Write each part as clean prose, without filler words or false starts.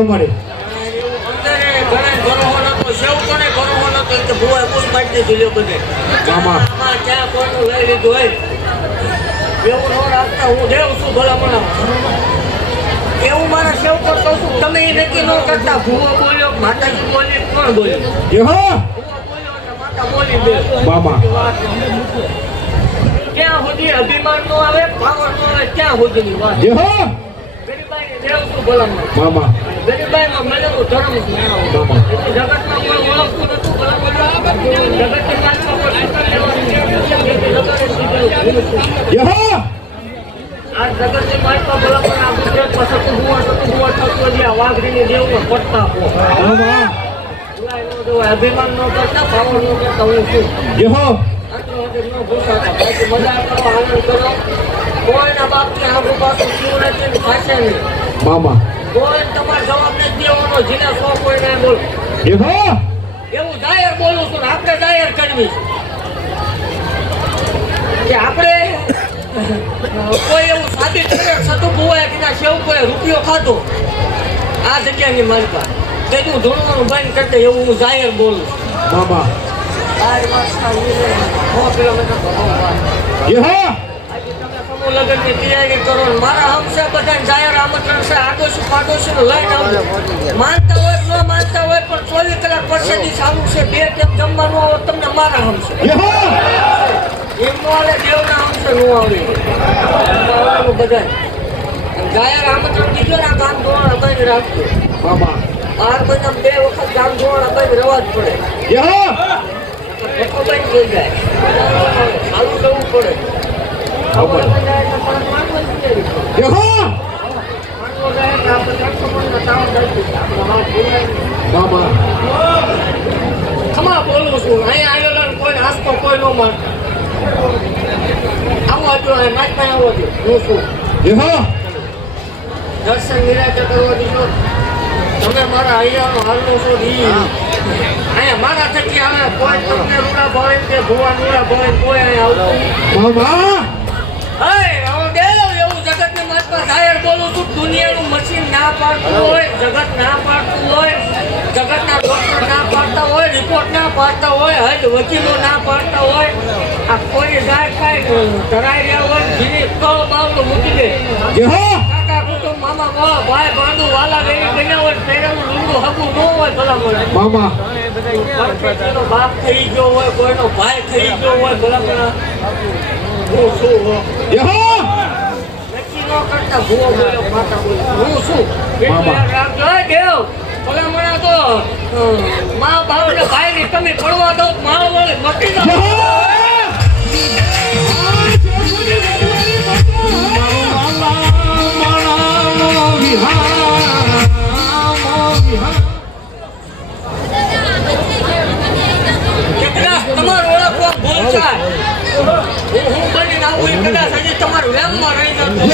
ન મળે. મામા ક્યાં કોઈનું લઈ લીધું હોય એવું ન રાખતા હું દેવ છું ભલામણ એવું મારા સેવ પર કહું છું તમે એ નક્કી ન કરતા ભૂવો બોલ્યો માતાજી બોલી કોણ બોલ્યો ભૂવો બોલ્યો એટલે માતા બોલી દે મામા ક્યાં સુધી અભિમાન નો આવે પાવર નો આવે ક્યાં સુધીની વાત ગરીબાઈ દેવ છું ભલામણ મામા ગરીબાઈમાં મળેલું ધર્મ મામા જગતમાં કોઈ ઓળખતું નતું ભલામણ જગતની વાતમાં આ જગતની વાતમાં ભલામણ આ ગુજરાતમાં સતું ગુવા થતું હજી આ વાઘરીની દેવને પડતા અભિમાન ન કરતા પાવર ન કરતા હું છું મજા કરો આનંદ કરો કોઈના બાપની આગળ પાછું જીવ નથી પાસે નહીં મામા કોઈ તમારે જવાબ નથી દેવાનો જેને સો કોઈ ના બોલ એવું જાહેર બોલું છું ને આપણે જાહેર કરવી કે આપણે કોઈ એવું સાબિત કરે સતું હોય કે સેવ કોઈ રૂપિયો ખાતો આ જગ્યાની માલિકા તેનું ધોળવાનું બંધ કરતા એવું હું જાહેર બોલું મામા 4 વર્ષના 100 કિલોમીટર લગ્નની તૈયારી કરો મારા હમસે બધા જાહેર આમંત્રણ છે આડોશી પાડોશી લઈને આવજો માનતા હોય ન માનતા હોય પણ 24 કલાક પરસેદી ચાલુ છે 2 ટાઈમ જમવાનું આવે તમને મારા હમસે એમનો આલે દેવના હમસે નું આવે બધા જાહેર આમંત્રણ દીધો ને કામ ધોરણ બંધ રાખજો મામા 12 મહિના 2 વખત કામ ધોરણ બંધ રહેવા જ પડે બંધ થઈ જાય ચાલુ કરવું પડે ખમા બોલું છું અહીંયા આવેલા કોઈ નાસ્તો કોઈ ન માન આવો જો મારી પાસે આવો છો હું છું દર્શન નિરાતે કરવા દીધો તમે મારા અહીંયાનો હાલનો છો અહીંયા મારા થકી આવે કોઈ તમને રૂડા ભરે કે ભુવા રૂડા ભરે કોઈ અહીંયા આવતું એવું જગતની મતમાં જાહેર બોલું છું દુનિયાનું મશીન ના પાડતું હોય જગત ના પાડતું હોય જગતના ડોક્ટર ના પાડતા હોય રિપોર્ટ ના પાડતા હોય હજ વકીલો ના પાડતા હોય આ કોઈ જાય કાંઈ ધરાઈ રહ્યા હોય જેની કળ બાવડું મૂકી દે કાકા કુટુંબ મામા બાવા ભાઈ ભાંડુ વાલા વેરી બન્યા હોય પહેરેલું લૂંડું હગું ન હોય ભલા મળે મામા કોઈનો બાપ થઈ ગયો હોય કોઈનો ભાઈ થઈ ગયો હોય ભલા મળે હું શું નક્કી ન કરતા ભૂવો બોલ્યો માતા બોલ્યો હું શું રાખજો દેવ ભલા મળે તો મા બાપ ને ભાઈ ની તમે પડવા દો માળ વળે મટી જાઓ તમારું ઓળખવા ભૂલ થાય હું બનીને આવું એ કદાચ હજી તમારું વેમમાં રહી જતું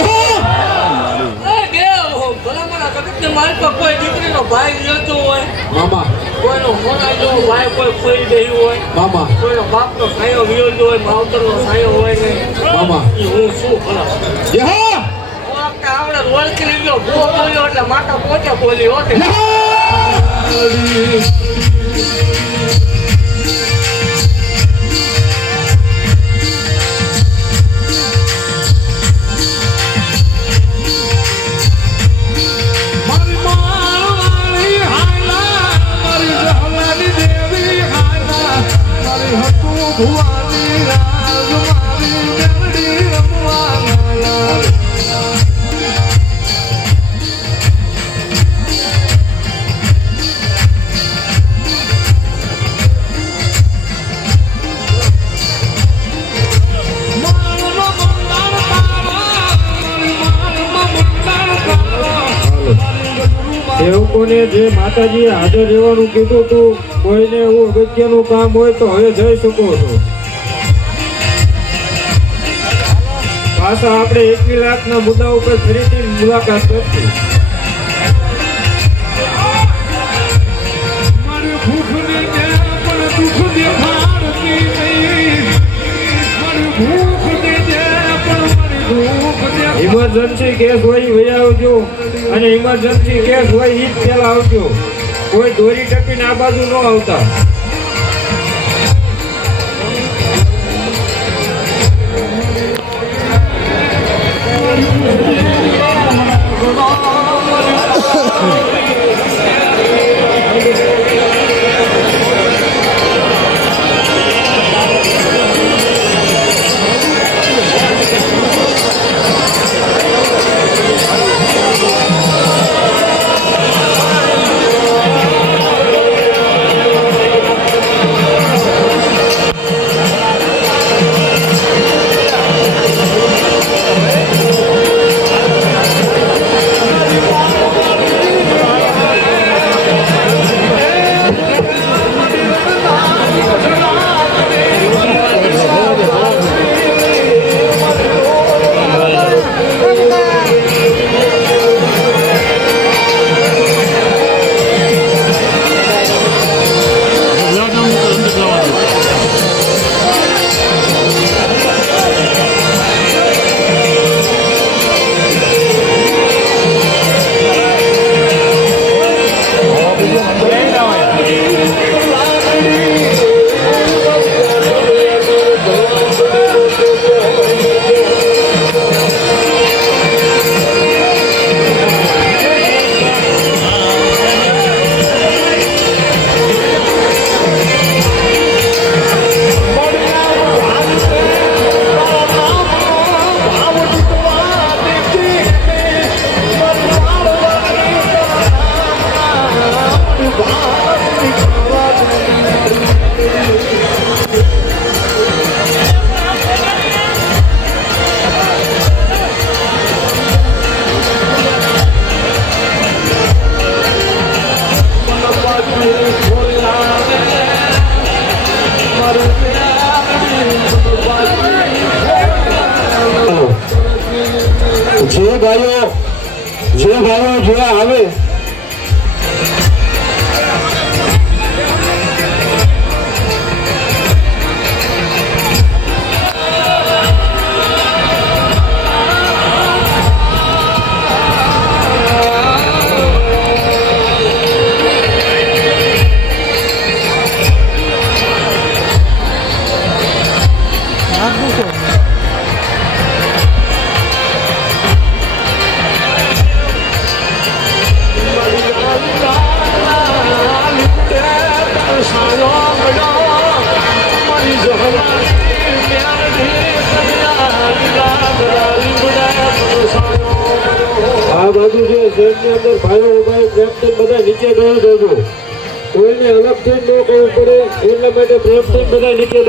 ભલામણા જગતની માલિક કોઈ દીકરીનો ભાઈ જતો હોય મામા કોઈનો મોટાનો ભાઈ કોઈ ખોઈ ગયું હોય મામા કોઈનો બાપનો સાયો વિયોજ હોય માવતરનો સાયો હોય ને મામા હું શું ભલા ઓળખતા આવડે ઓળખી લીધો ભૂવો બોલ્યો એટલે માતા પોતે બોલી હોતે સેવકોને જે માતાજીએ હાજર રહેવાનું કીધું હતું કોઈને એવું અગત્યનું કામ હોય તો હવે જઈ શકો છો પાછા આપણે 21 લાખના મુદ્દા ઉપર ફરીથી મુલાકાત કરશું ઇમરજન્સી કેસ હોય વહી આવજો અને ઇમરજન્સી કેસ હોય એ જ પહેલા આવજો. કોઈ દોરી ટપીને આ બાજુ ન આવતા. જે ભાઈઓ જોવા આવે આ બાજુ છે શહેરની અંદર ભાઈઓ ઉભા પ્રેમથી બધા નીચે દોડી દેજો. કોઈને અલગથી ન કરવું પડે એટલા માટે પ્રેમથી બધા નીચે